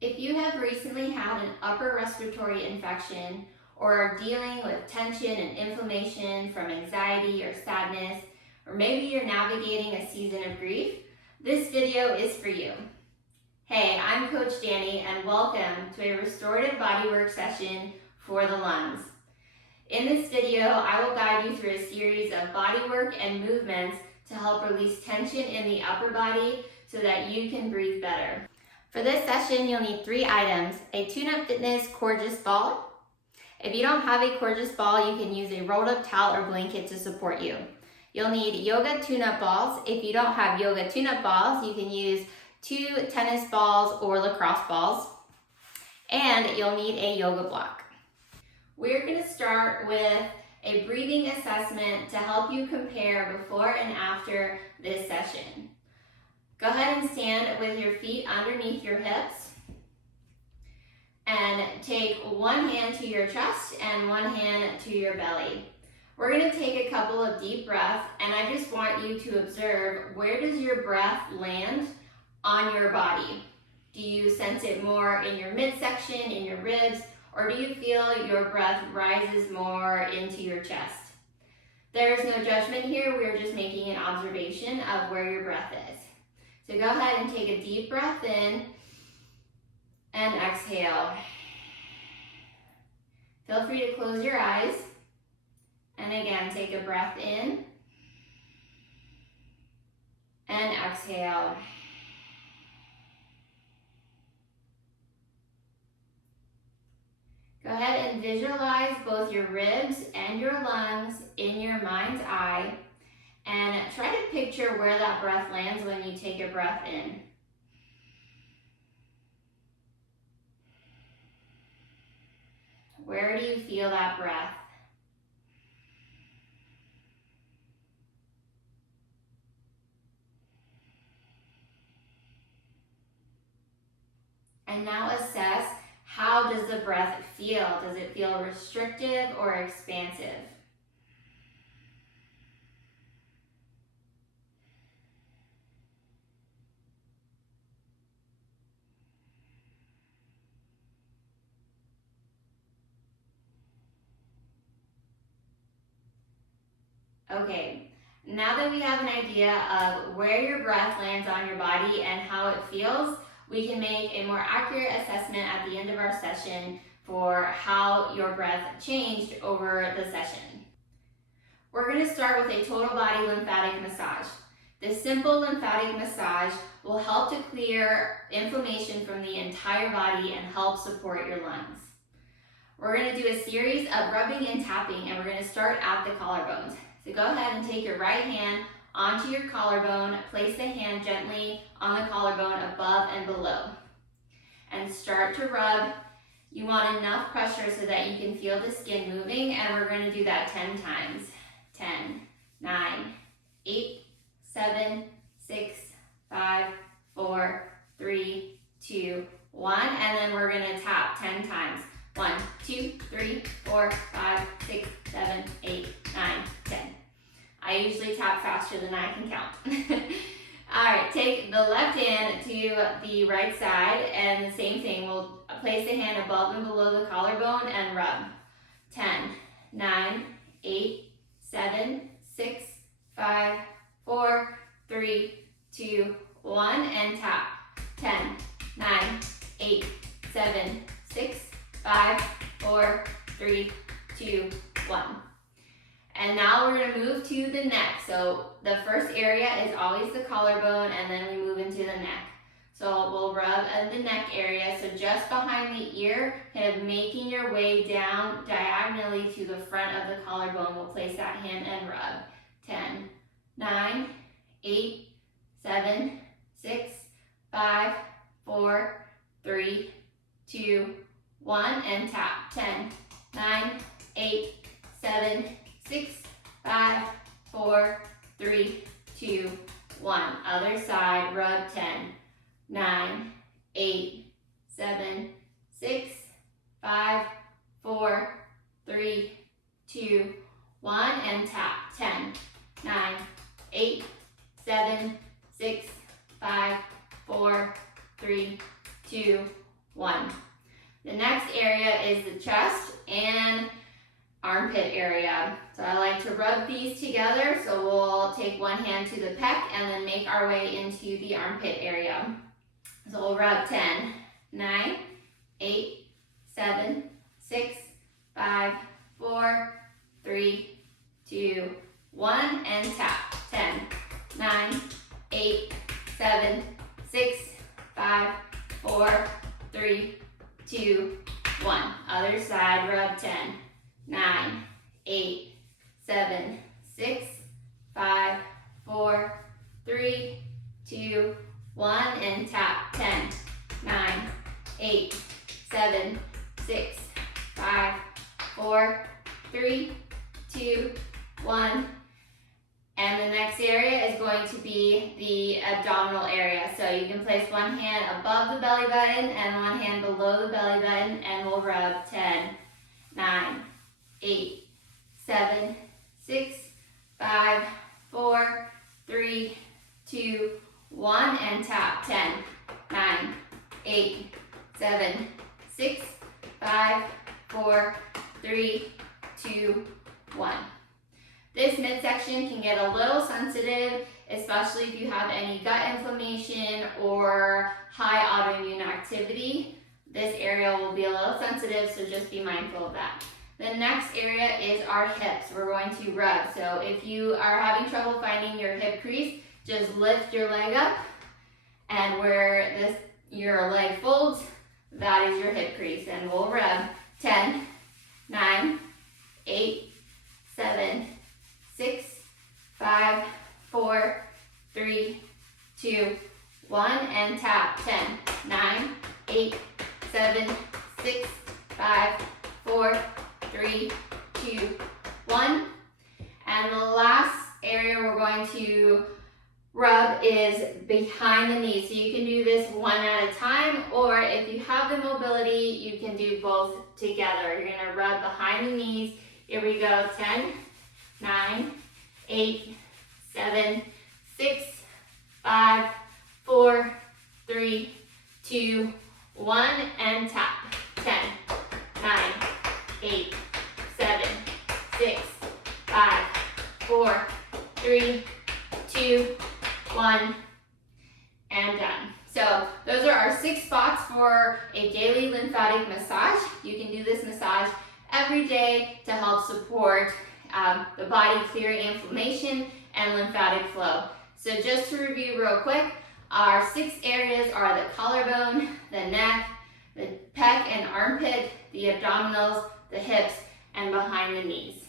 If you have recently had an upper respiratory infection or are dealing with tension and inflammation from anxiety or sadness, or maybe you're navigating a season of grief, this video is for you. Hey, I'm Coach Danny and welcome to a restorative bodywork session for the lungs. In this video, I will guide you through a series of bodywork and movements to help release tension in the upper body so that you can breathe better. For this session, you'll need 3 items: a Tune-Up Fitness Coregeous ball. If you don't have a Coregeous ball, you can use a rolled up towel or blanket to support you. You'll need yoga tune-up balls. If you don't have yoga tune-up balls, you can use 2 tennis balls or lacrosse balls. And you'll need a yoga block. We're going to start with a breathing assessment to help you compare before and after this session. Go ahead and stand with your feet underneath your hips and take one hand to your chest and one hand to your belly. We're going to take a couple of deep breaths, and I just want you to observe, where does your breath land on your body? Do you sense it more in your midsection, in your ribs, or do you feel your breath rises more into your chest? There is no judgment here. We're just making an observation of where your breath is. So go ahead and take a deep breath in and exhale. Feel free to close your eyes. And again, take a breath in and exhale. Go ahead and visualize both your ribs and your lungs in your mind's eye. And try to picture where that breath lands when you take a breath in. Where do you feel that breath? And now assess, how does the breath feel? Does it feel restrictive or expansive? Okay, now that we have an idea of where your breath lands on your body and how it feels, we can make a more accurate assessment at the end of our session for how your breath changed over the session. We're going to start with a total body lymphatic massage. This simple lymphatic massage will help to clear inflammation from the entire body and help support your lungs. We're going to do a series of rubbing and tapping, and we're going to start at the collarbones. So go ahead and take your right hand onto your collarbone, place the hand gently on the collarbone above and below, and start to rub. You want enough pressure so that you can feel the skin moving, and we're going to do that 10 times. 10, 9, 8, 7, 6, 5, 4, 3, 2, 1, and then we're going to tap 10 times. 1, 2, 3, 4, 5, 6, 7, 8, 9, 10. I usually tap faster than I can count. All right, take the left hand to the right side, and the same thing. We'll place the hand above and below the collarbone and rub. 10, 9, 8, 7, 6, 5, 4, 3, 2, 1, and tap. 10, 9, 8, 7, 6, 5, 4, 3, 2, 1. And now we're going to move to the neck. So the first area is always the collarbone, and then we move into the neck. So we'll rub at the neck area, so just behind the ear, kind of making your way down diagonally to the front of the collarbone. We'll place that hand and rub. 10, 9, 8, 7, 6, 5, 4, 3, 2, 1, and tap. 10, 9, 8, 7, 6, 5, 4, 3, 2, 1. Other side, rub. 10, 9, 8, 7, 6, 5, 4, 3, 2, 1, and tap. 10, 9, 8, 7, 6, 5, 4, 3, 2, 1. The next area is the chest and armpit area. So I like to rub these together. So we'll take one hand to the pec and then make our way into the armpit area. So we'll rub 10, 9, 8, 7, 6, 5, 4, 3, 2, 1, and tap. 10, 9, 8, 7, 6, 5, 4, 3, 2, 1. Other side, rub 10, 9, 8, 7, 6, 5, 4, 3, 2, 1, and tap. 10, 9, 8, 7, 6, 5, 4, 3, 2, 1. And the next area is going to be the abdominal area. So you can place one hand above the belly button and one hand below the belly button, and we'll rub 10, 9, 8, 7, 6, 5, 4, 3, 2, 1, and tap. 10, 9, 8, 7, 6, 5, 4, 3, 2, 1. This midsection can get a little sensitive, especially if you have any gut inflammation or high autoimmune activity. This area will be a little sensitive, so just be mindful of that. The next area is our hips. We're going to rub. So if you are having trouble finding your hip crease, just lift your leg up, and where your leg folds, that is your hip crease. And we'll rub 10, 9, 8, 7, 6, 5, 4, 3, 2, 1, and tap. 10, 9, 8, 7, 6, 5, 4, 3, 2, 1. And the last area we're going to rub is behind the knees. So you can do this one at a time, or if you have the mobility, you can do both together. You're gonna rub behind the knees. Here we go. 10, 9, 8, 7, 6, 5, 4, 3, 2, 1, and tap. 10, 9, 8, 7, 6, 5, 4, 3, 2, 1, and done. So those are our 6 spots for a daily lymphatic massage. You can do this massage every day to help support the body clearing inflammation and lymphatic flow. So just to review real quick, our 6 areas are the collarbone, the neck, the pec and armpit, the abdominals, the hips, and behind the knees.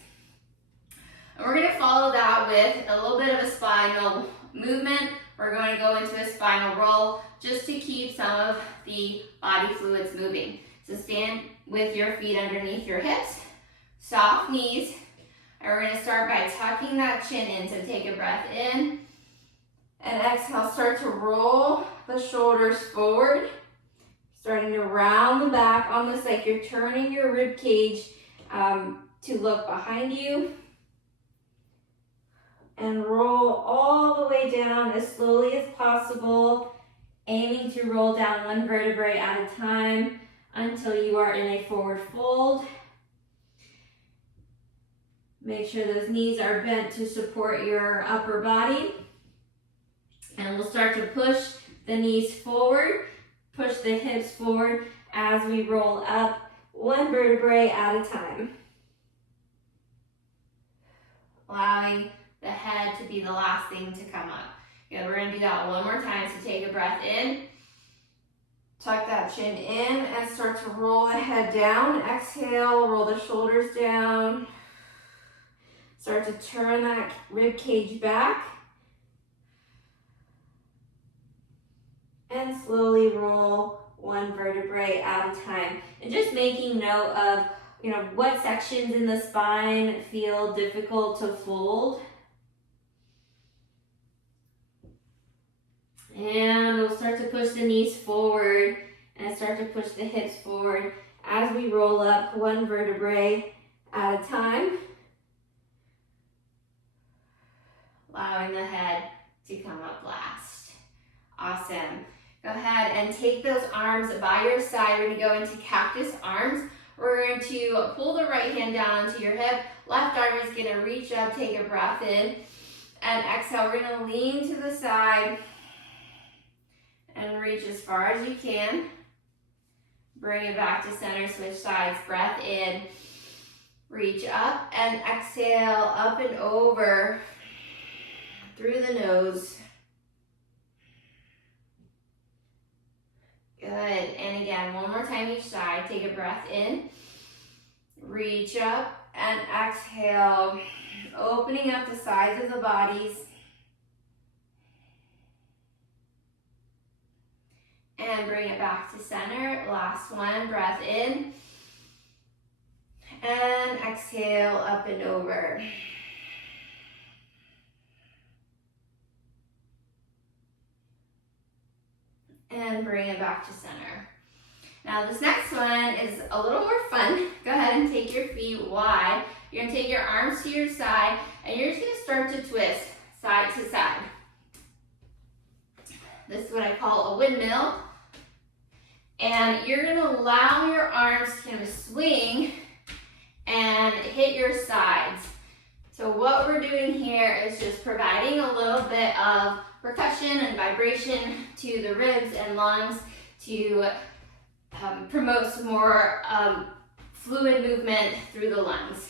And we're going to follow that with a little bit of a spinal movement. We're going to go into a spinal roll just to keep some of the body fluids moving. So stand with your feet underneath your hips, soft knees. And we're going to start by tucking that chin in. So take a breath in and exhale. Start to roll the shoulders forward, starting to round the back, almost like you're turning your rib cage to look behind you. And roll all the way down as slowly as possible, aiming to roll down one vertebrae at a time until you are in a forward fold. Make sure those knees are bent to support your upper body. And we'll start to push the knees forward, push the hips forward as we roll up one vertebrae at a time. Allowing the head to be the last thing to come up. Good, we're gonna do that one more time. So take a breath in, tuck that chin in, and start to roll the head down. Exhale, roll the shoulders down. Start to turn that rib cage back. And slowly roll one vertebrae at a time. And just making note of, what sections in the spine feel difficult to fold. And we'll start to push the knees forward and start to push the hips forward as we roll up one vertebrae at a time. Allowing the head to come up last. Awesome. Go ahead and take those arms by your side. We're going to go into cactus arms. We're going to pull the right hand down onto your hip. Left arm is going to reach up, take a breath in, and exhale. We're going to lean to the side and reach as far as you can. Bring it back to center, switch sides. Breath in, reach up, and exhale, up and over through the nose. Good, and again, one more time each side. Take a breath in, reach up, and exhale, opening up the sides of the bodies. And bring it back to center. Last one, breath in, and exhale, up and over. And bring it back to center. Now this next one is a little more fun. Go ahead and take your feet wide. You're gonna take your arms to your side and you're just gonna start to twist side to side. This is what I call a windmill. And you're gonna allow your arms to kind of swing and hit your sides. So what we're doing here is just providing a little bit of percussion and vibration to the ribs and lungs to promote some more fluid movement through the lungs.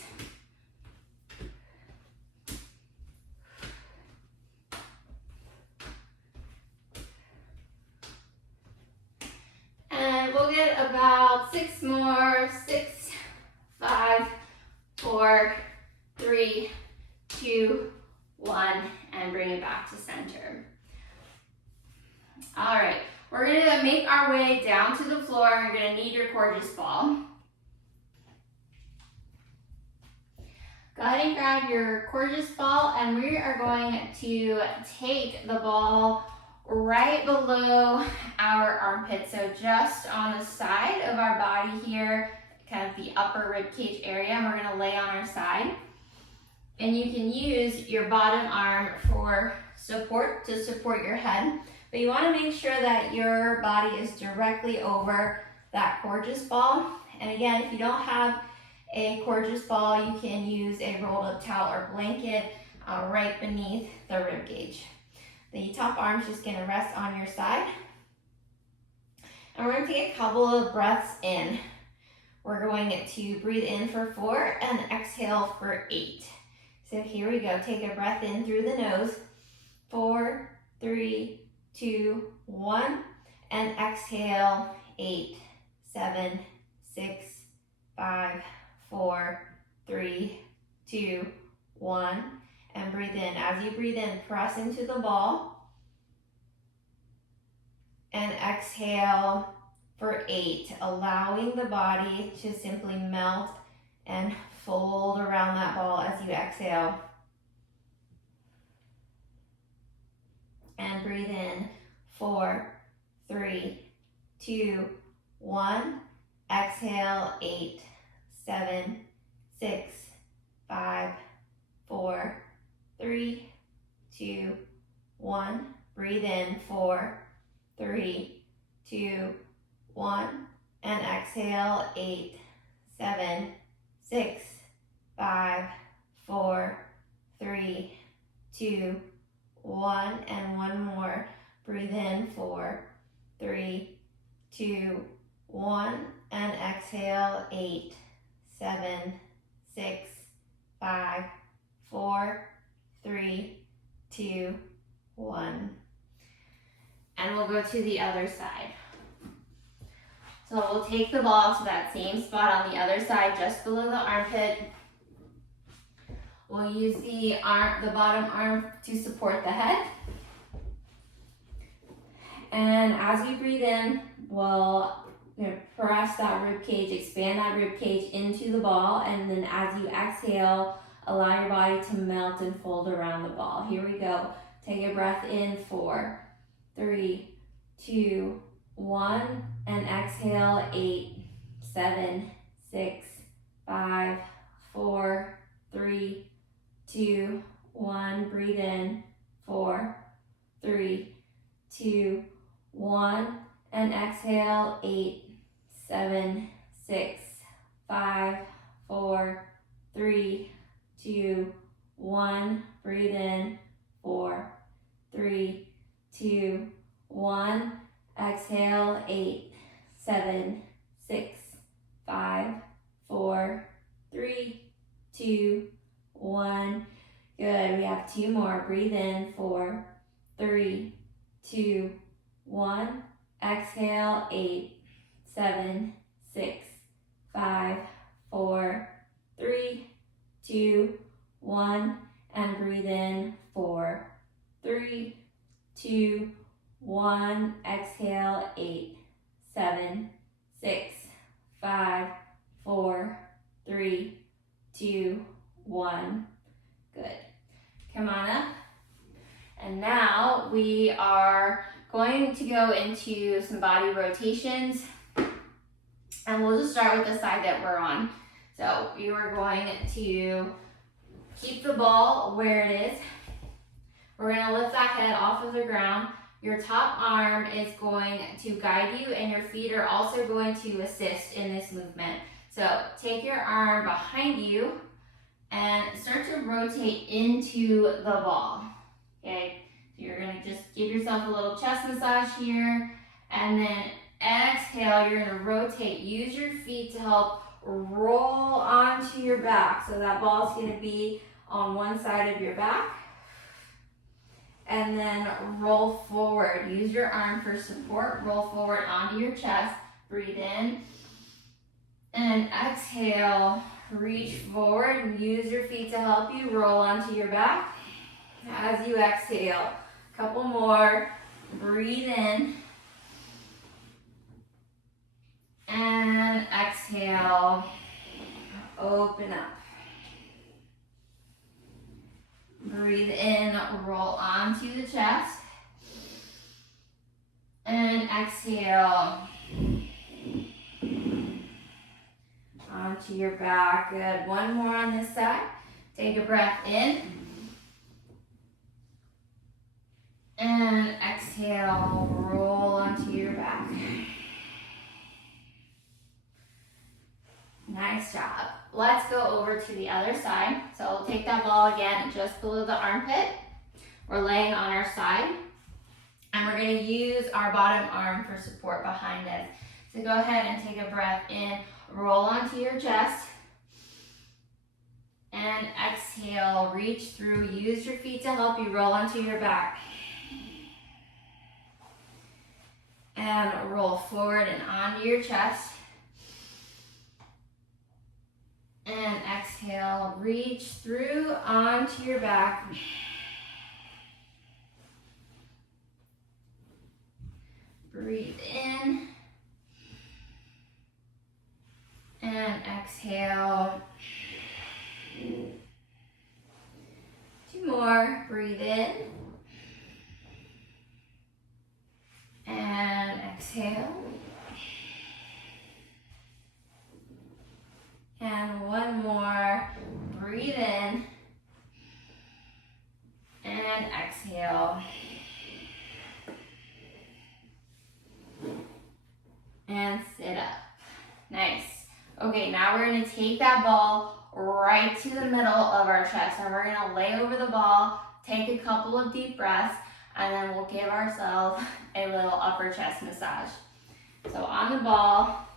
And we'll get about 6 more. 6, 5, 4, 3, 2, 1, and bring it back to center. All right, we're gonna make our way down to the floor. You're gonna need your gorgeous ball. Go ahead and grab your gorgeous ball, and we are going to take the ball right below our armpit, so just on the side of our body here, kind of the upper rib cage area, and we're gonna lay on our side. And you can use your bottom arm for support, to support your head, but you wanna make sure that your body is directly over that gorgeous ball. And again, if you don't have a gorgeous ball, you can use a rolled up towel or blanket right beneath the rib cage. The top arm's just gonna rest on your side. And we're gonna take a couple of breaths in. We're going to breathe in for 4 and exhale for 8. So here we go, take a breath in through the nose. 4, 3, 2, 1, and exhale, 8, 7, 6, 5, 4, 3, 2, 1, and breathe in. As you breathe in, press into the ball, and exhale for 8, allowing the body to simply melt and fold around that ball as you exhale. And breathe in, 4, 3, 2, 1, exhale, 8, 7, 6, 5, 4, 3, 2, 1. Breathe in, 4, 3, 2, 1, and exhale, 8, 7, 6, 5, 4, 3, 2, 1, and one more. Breathe in, 4, 3, 2, 1, and exhale, 8, 7, 6, 5, 4, 3, 2, 1. And we'll go to the other side. So we'll take the ball to that same spot on the other side, just below the armpit. We'll use the bottom arm to support the head. And as you breathe in, we'll press that rib cage, expand that rib cage into the ball, and then as you exhale, allow your body to melt and fold around the ball. Here we go. Take a breath in, 4, 3, 2, 1, and exhale, 8, 7, 6, 5, 4, 3, 2, 1. Breathe in, 4, 3, 2, 1, and exhale, 8, 7, 6, 5, 4, 3, 2, 1. Breathe in, 4, 3, 2, 1. Exhale, 8, 7, 6, 5, 4, 3, 2, 1. Good. We have 2 more. Breathe in, 4, 3, 2, 1. Exhale, 8, 7, 6, 5, 4, 3, 2, 1. And breathe in, 4, 3, 2, 1. Exhale, 8, 7, 6, 5, 4, 3, 2, 1. Good. Come on up. And now we are going to go into some body rotations. And we'll just start with the side that we're on. So you are going to keep the ball where it is. We're going to lift that head off of the ground. Your top arm is going to guide you, and your feet are also going to assist in this movement. So take your arm behind you and start to rotate into the ball. Okay, so you're going to just give yourself a little chest massage here, and then exhale, you're going to rotate. Use your feet to help roll onto your back. So that ball is going to be on one side of your back. And then roll forward. Use your arm for support. Roll forward onto your chest. Breathe in. And exhale. Reach forward and use your feet to help you roll onto your back. As you exhale, a couple more. Breathe in. And exhale. Open up. Breathe in, roll onto the chest. And exhale. Onto your back. Good. One more on this side. Take a breath in. And exhale, roll onto your back. Nice job. Let's go over to the other side. So we'll take that ball again just below the armpit. We're laying on our side. And we're going to use our bottom arm for support behind us. So go ahead and take a breath in. Roll onto your chest. And exhale, reach through. Use your feet to help you roll onto your back. And roll forward and onto your chest. And exhale, reach through onto your back. Breathe in. And exhale. 2 more. Breathe in. And exhale. And 1 more. Breathe in. And exhale. And sit up. Nice. Okay, now we're going to take that ball right to the middle of our chest. And we're going to lay over the ball, take a couple of deep breaths, and then we'll give ourselves a little upper chest massage. So on the ball,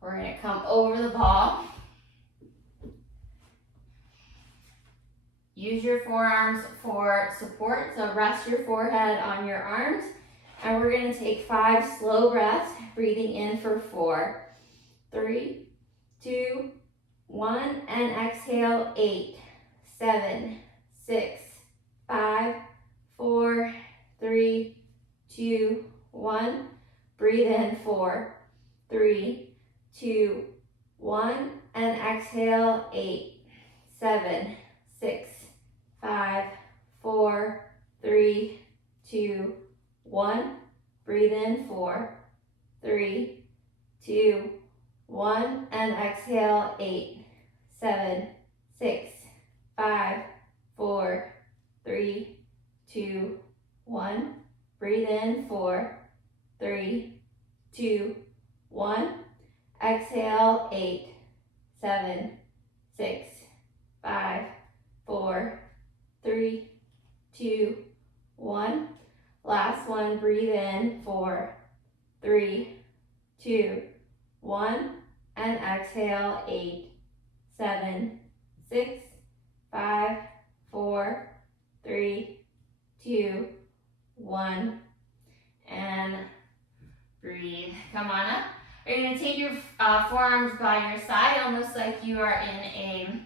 we're going to come over the ball. Use your forearms for support, so rest your forehead on your arms. And we're going to take 5 slow breaths, breathing in for 4, 3, 2, 1, and exhale, 8, 7, 6, 5, 4, 3, 2, 1. Breathe in, 4, 3, 2, 1, and exhale, 8, 7, 6, 5, 4, 3, 2, 1. Breathe in, 4, 3, 2, 1, and exhale, 8, 7, 6, 5, 4, 3, 2, 1. Breathe in, 4, 3, 2, 1. Exhale, 8, 7, 6, 5, 4, 3, 2, 1. Last one, breathe in, 4, 3, 2, 1. And exhale, 8, 7, 6, 5, 4, 3, 2, 1. And breathe. Come on up. You're going to take your forearms by your side, almost like you are in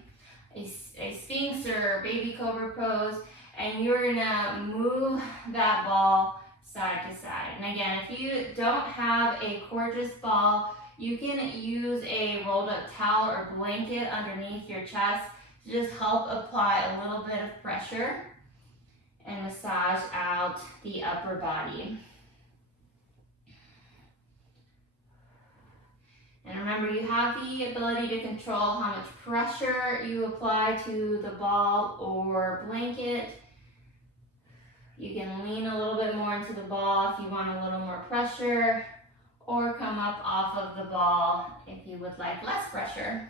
a Sphinx or baby cobra pose, and you're going to move that ball side to side. And again, if you don't have a gorgeous ball, you can use a rolled up towel or blanket underneath your chest to just help apply a little bit of pressure and massage out the upper body. And remember, you have the ability to control how much pressure you apply to the ball or blanket. You can lean a little bit more into the ball if you want a little more pressure, or come up off of the ball if you would like less pressure.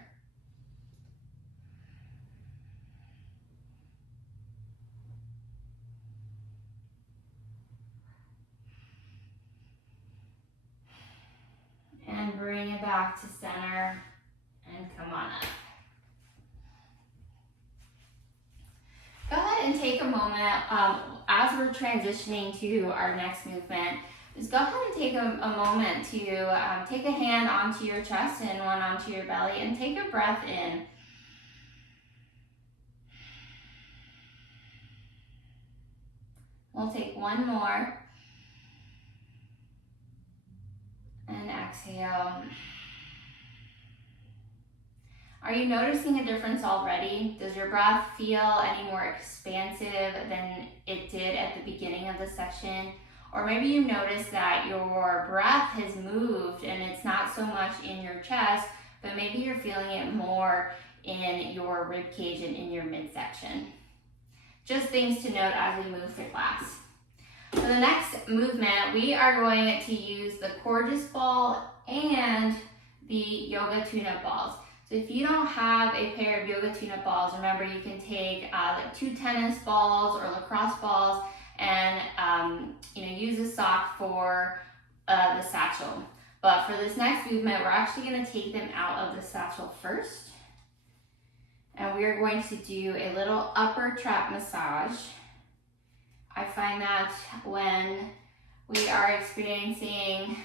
And bring it back to center and come on up. Go ahead and take a moment as we're transitioning to our next movement. Just go ahead and take a moment to take a hand onto your chest and one onto your belly and take a breath in. We'll take one more. And exhale. Are you noticing a difference already? Does your breath feel any more expansive than it did at the beginning of the session? Or maybe you notice that your breath has moved and it's not so much in your chest, but maybe you're feeling it more in your rib cage and in your midsection. Just things to note as we move through class. For the next movement, we are going to use the Gorgeous Ball and the Yoga Tune-Up Balls. So if you don't have a pair of Yoga Tune-Up Balls, remember you can take like 2 tennis balls or lacrosse balls and use a sock for the satchel. But for this next movement, we're actually going to take them out of the satchel first. And we are going to do a little upper trap massage. I find that when we are experiencing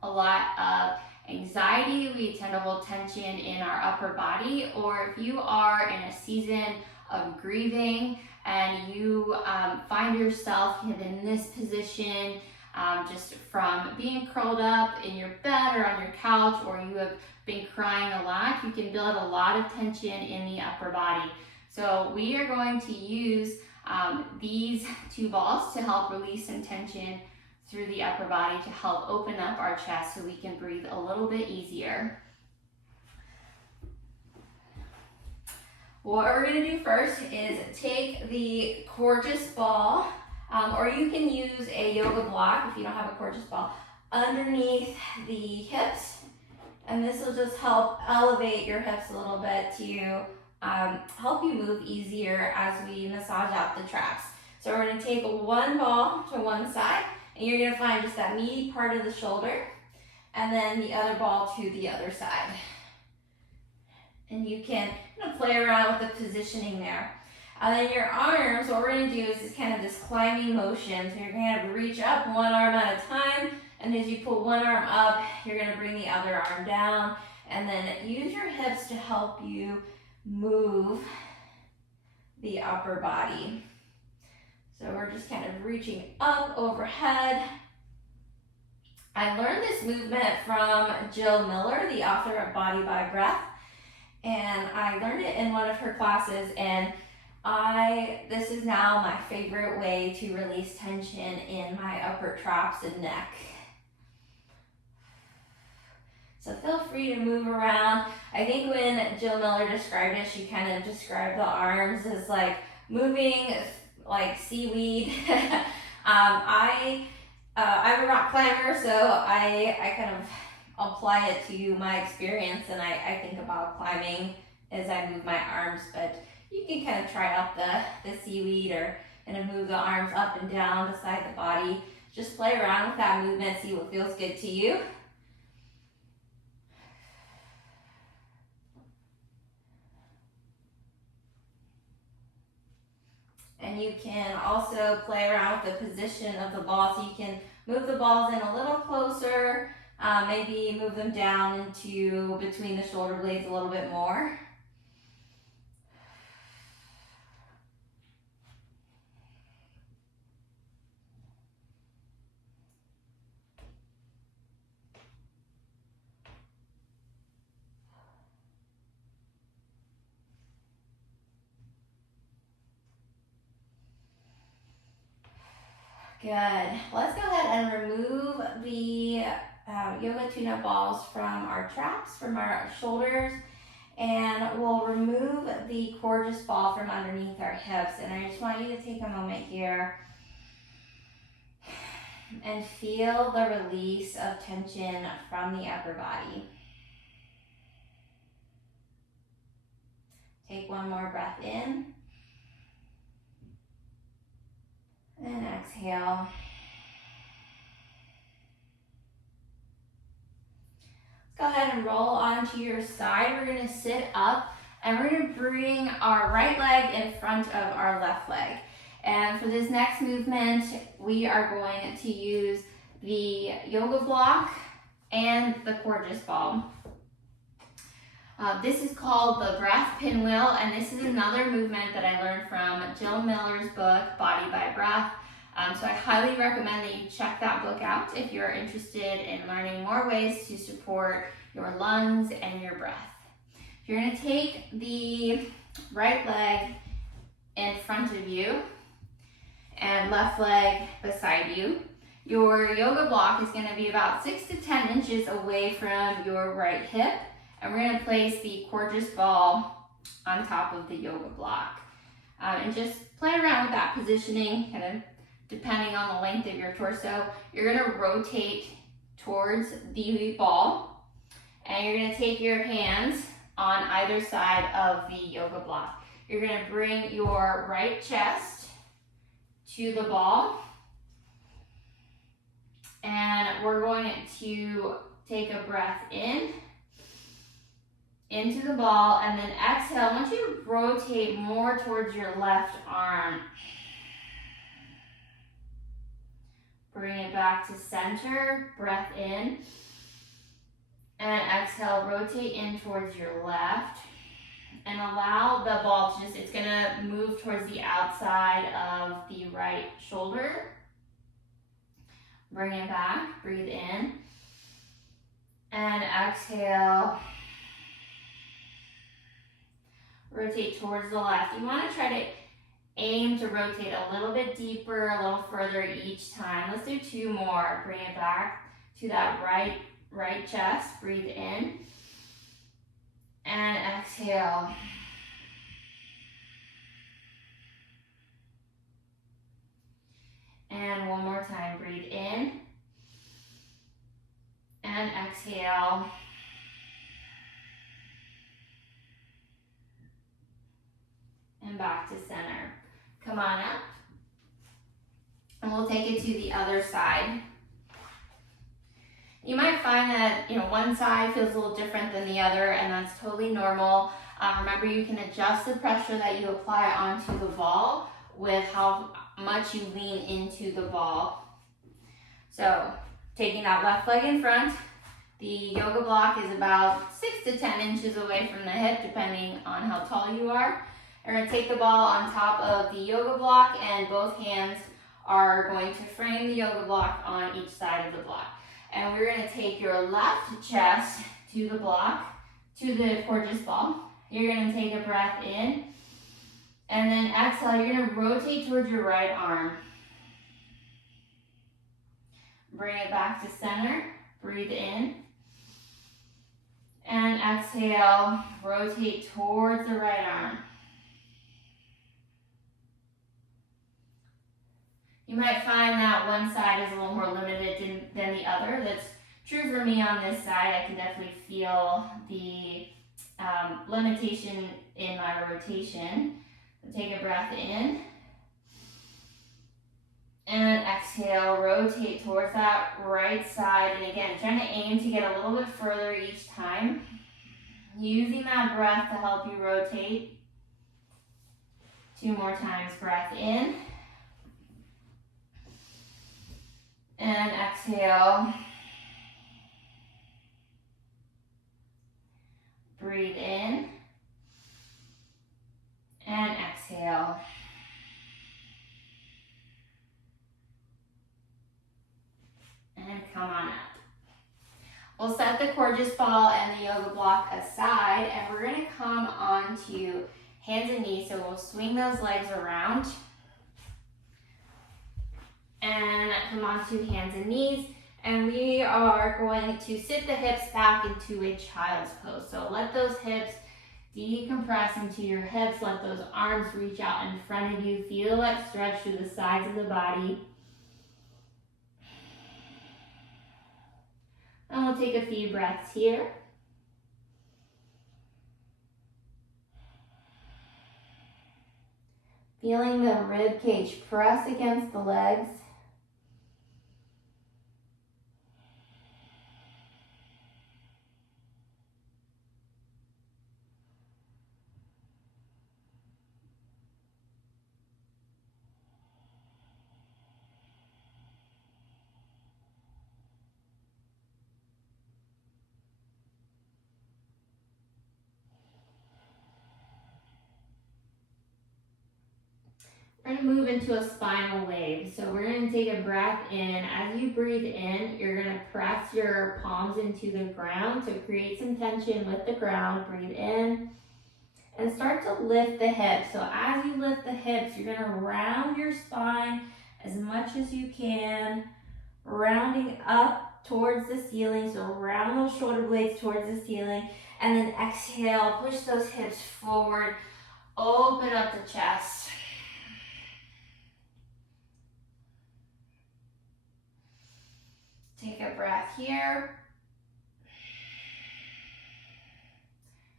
a lot of anxiety, we tend to hold tension in our upper body, or if you are in a season of grieving and you find yourself in this position just from being curled up in your bed or on your couch, or you have been crying a lot, you can build a lot of tension in the upper body. So we are going to use these 2 balls to help release some tension through the upper body to help open up our chest so we can breathe a little bit easier. What we're going to do first is take the Gorgeous Ball, or you can use a yoga block if you don't have a Gorgeous Ball, underneath the hips, and this will just help elevate your hips a little bit to help you move easier as we massage out the traps. So we're going to take 1 ball to one side, and you're going to find just that meaty part of the shoulder, and then the other ball to the other side. And you can play around with the positioning there. And then your arms, what we're going to do is just kind of this climbing motion. So you're going to reach up 1 arm at a time, and as you pull 1 arm up, you're going to bring the other arm down, and then use your hips to help you move the upper body. So we're just kind of reaching up overhead. I learned this movement from Jill Miller, the author of Body by Breath, and I learned it in one of her classes, and this is now my favorite way to release tension in my upper traps and neck. So feel free to move around. I think when Jill Miller described it, she kind of described the arms as like moving like seaweed. I I'm a rock climber, so I kind of apply it to my experience, and I think about climbing as I move my arms. But you can kind of try out the seaweed, or kind of move the arms up and down beside the body. Just play around with that movement, see what feels good to you. And you can also play around with the position of the ball, so you can move the balls in a little closer, maybe move them down into between the shoulder blades a little bit more. Good. Let's go ahead and remove the yoga tune-up balls from our traps, from our shoulders, and we'll remove the gorgeous ball from underneath our hips. And I just want you to take a moment here and feel the release of tension from the upper body. Take one more breath in. And exhale. Let's go ahead and roll onto your side. We're going to sit up and we're going to bring our right leg in front of our left leg. And for this next movement, we are going to use the yoga block and the gorgeous ball. This is called the breath pinwheel, and this is another movement that I learned from Jill Miller's book, Body by Breath. So I highly recommend that you check that book out if you're interested in learning more ways to support your lungs and your breath. You're going to take the right leg in front of you and left leg beside you. Your yoga block is going to be about 6 to 10 inches away from your right hip. And we're going to place the gorgeous ball on top of the yoga block. And just play around with that positioning, kind of depending on the length of your torso. You're going to rotate towards the ball. And you're going to take your hands on either side of the yoga block. You're going to bring your right chest to the ball. And we're going to take a breath in into the ball, and then exhale. I want you to rotate more towards your left arm. Bring it back to center, breath in, and exhale, rotate in towards your left, and allow the ball to it's gonna move towards the outside of the right shoulder. Bring it back, breathe in, and exhale. Rotate towards the left. You want to try to aim to rotate a little bit deeper, a little further each time. Let's do 2 more. Bring it back to that right chest. Breathe in and exhale. And one more time. Breathe in and exhale. And back to center. Come on up. And we'll take it to the other side. You might find that one side feels a little different than the other, and that's totally normal. Remember, you can adjust the pressure that you apply onto the ball with how much you lean into the ball. So, taking that left leg in front, the yoga block is about 6 to 10 inches away from the hip, depending on how tall you are. You're going to take the ball on top of the yoga block, and both hands are going to frame the yoga block on each side of the block. And we're going to take your left chest to the block, to the gorgeous ball. You're going to take a breath in, and then exhale. You're going to rotate towards your right arm. Bring it back to center. Breathe in. And exhale. Rotate towards the right arm. You might find that one side is a little more limited than the other. That's true for me on this side. I can definitely feel the limitation in my rotation. So take a breath in and exhale, rotate towards that right side. And again, trying to aim to get a little bit further each time. Using that breath to help you rotate. 2 more times, breath in. And exhale. Breathe in. And exhale. And come on up. We'll set the gorgeous ball and the yoga block aside, and we're gonna come onto hands and knees. So we'll swing those legs around and come onto hands and knees. And we are going to sit the hips back into a child's pose. So let those hips decompress into your hips. Let those arms reach out in front of you. Feel that stretch through the sides of the body. And we'll take a few breaths here. Feeling the rib cage press against the legs. We're going to move into a spinal wave. So we're going to take a breath in. As you breathe in, you're going to press your palms into the ground to create some tension with the ground. Breathe in and start to lift the hips. So as you lift the hips, you're going to round your spine as much as you can, rounding up towards the ceiling. So round those shoulder blades towards the ceiling, and then exhale, push those hips forward, open up the chest. Take a breath here.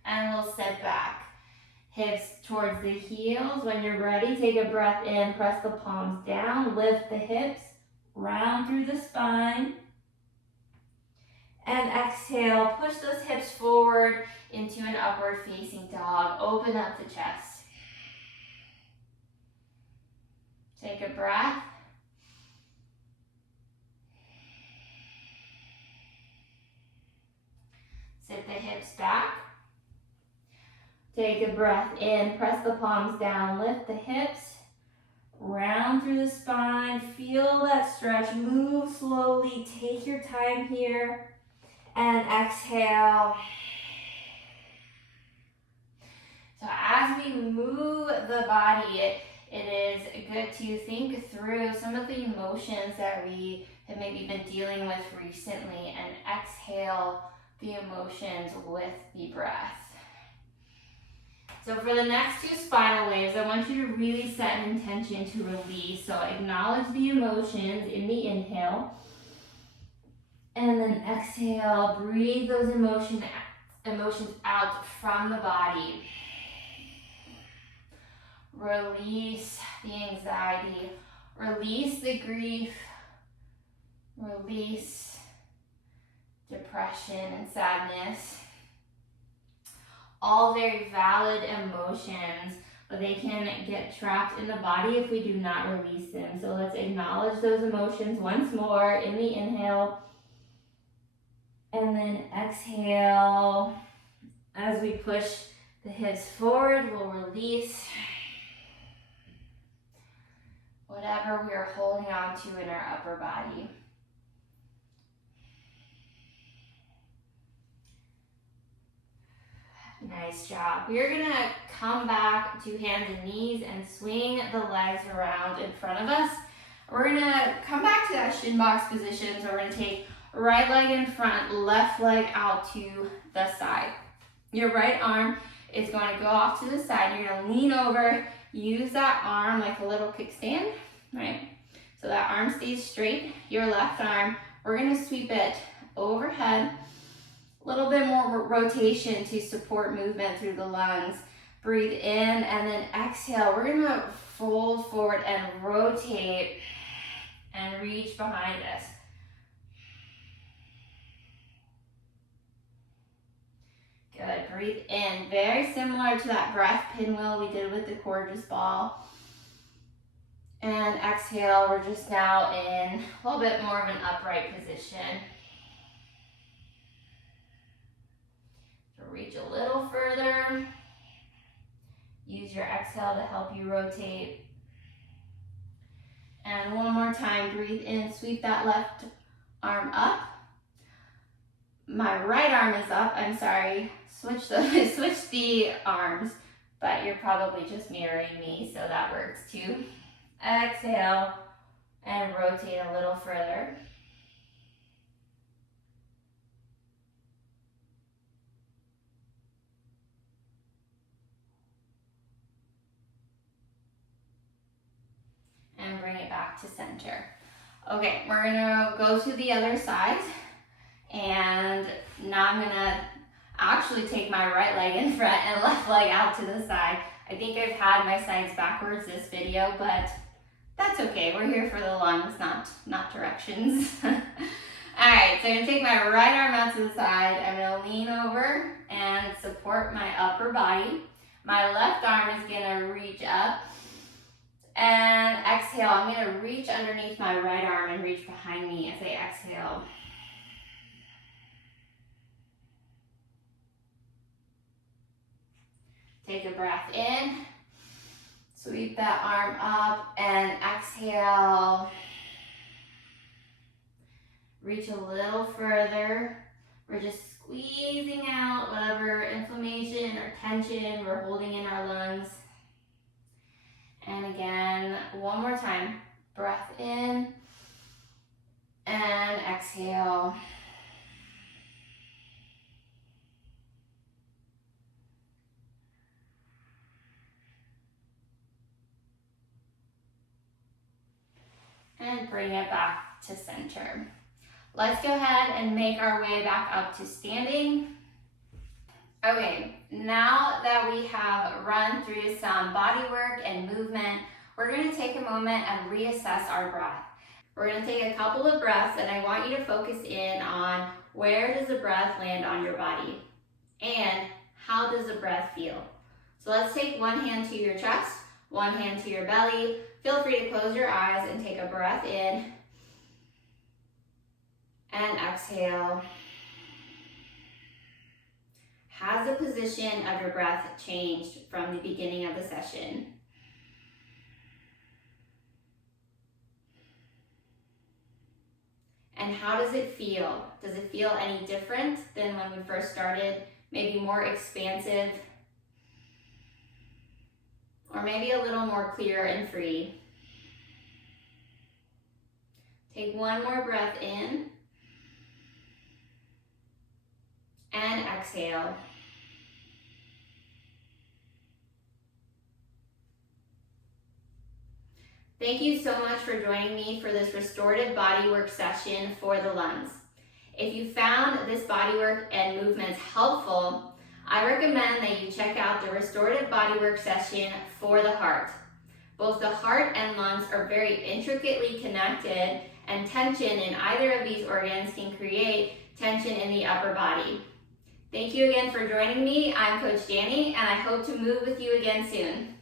And we'll step back. Hips towards the heels. When you're ready, take a breath in, press the palms down, lift the hips, round through the spine. And exhale, push those hips forward into an upward facing dog. Open up the chest. Take a breath. Sit the hips back. Take a breath in, press the palms down, lift the hips, round through the spine, feel that stretch, move slowly, take your time here, and exhale. So as we move the body, it is good to think through some of the emotions that we have maybe been dealing with recently, and exhale the emotions with the breath. So for the next 2 spinal waves, I want you to really set an intention to release. So acknowledge the emotions in the inhale. And then exhale, breathe those emotions out from the body. Release the anxiety. Release the grief. Release depression and sadness. All very valid emotions, but they can get trapped in the body if we do not release them. So let's acknowledge those emotions once more in the inhale. And then exhale. As we push the hips forward, we'll release whatever we are holding on to in our upper body. Nice job. We're gonna come back to hands and knees and swing the legs around in front of us. We're gonna come back to that shin box position. So we're gonna take right leg in front, left leg out to the side. Your right arm is going to go off to the side. You're gonna lean over, use that arm like a little kickstand, right? So that arm stays straight. Your left arm, we're gonna sweep it overhead. A little bit more rotation to support movement through the lungs. Breathe in and then exhale. We're gonna fold forward and rotate and reach behind us. Good, breathe in. Very similar to that breath pinwheel we did with the gorgeous ball. And exhale, we're just now in a little bit more of an upright position. So reach a little further. Use your exhale to help you rotate. And one more time, breathe in, sweep that left arm up. My right arm is up, I'm sorry. Switch the arms, but you're probably just mirroring me, so that works too. Exhale and rotate a little further. And bring it back to center. Okay, we're gonna go to the other side, and now I'm gonna actually take my right leg in front and left leg out to the side. I think I've had my sides backwards this video, but that's okay. We're here for the lungs, not directions. All right, so I'm gonna take my right arm out to the side. I'm gonna lean over and support my upper body. My left arm is gonna reach up. And exhale, I'm gonna reach underneath my right arm and reach behind me as I exhale. Take a breath in, sweep that arm up, and exhale. Reach a little further. We're just squeezing out whatever inflammation or tension we're holding in our lungs. And again, one more time. Breath in and exhale. And bring it back to center. Let's go ahead and make our way back up to standing. Okay, now that we have run through some body work and movement, we're going to take a moment and reassess our breath. We're going to take a couple of breaths, and I want you to focus in on where does the breath land on your body and how does the breath feel. So let's take one hand to your chest, one hand to your belly. Feel free to close your eyes and take a breath in and exhale. Has the position of your breath changed from the beginning of the session? And how does it feel? Does it feel any different than when we first started? Maybe more expansive? Or maybe a little more clear and free? Take one more breath in and exhale. Thank you so much for joining me for this restorative bodywork session for the lungs. If you found this bodywork and movements helpful, I recommend that you check out the restorative bodywork session for the heart. Both the heart and lungs are very intricately connected, and tension in either of these organs can create tension in the upper body. Thank you again for joining me. I'm Coach Danny, and I hope to move with you again soon.